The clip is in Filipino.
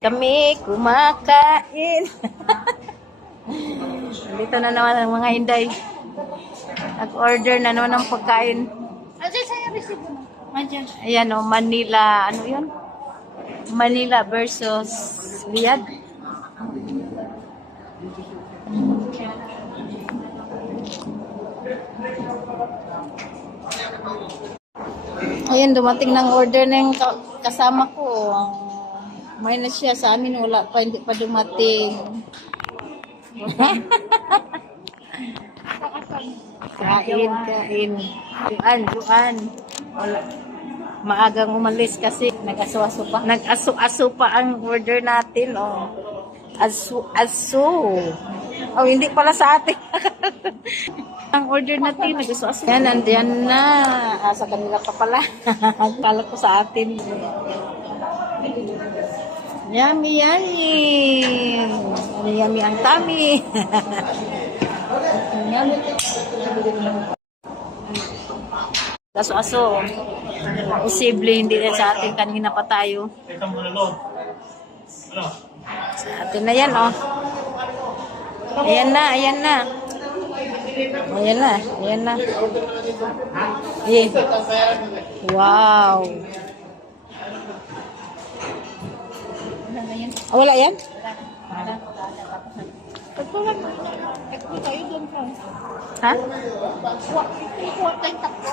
Kami kumakain. Dito na naman ang mga Inday. Nag-order na naman ng pagkain. Ajay, sa'yo resibo mo. Ajay. Ayan o, Manila. Ano yun? Manila versus Riyadh. Ayan, dumating ng order ng kasama ko. May na siya sa amin, wala pa, hindi pa dumating. Kain. Juan. Wala. Maagang umalis kasi nag-aso-aso pa. Nag-aso-aso pa ang order natin, oh. Aso. Oh, hindi pala sa atin. Ang order natin, nag-aso-aso. Yan, nandiyan na. Sa kanila pa pala. Kala ko sa atin. Yummy, yummy. Yummy ang tummy. Aso-aso. Posible hindi na sa atin. Kanina pa tayo. Sa atin na yan, oh. Ayan na. Ayan na. Yeah. Wow. Oh, wala yan? Pagkuhan mo na. Eko tayo doon, Franz. Ha? Kuha tayong tatlo.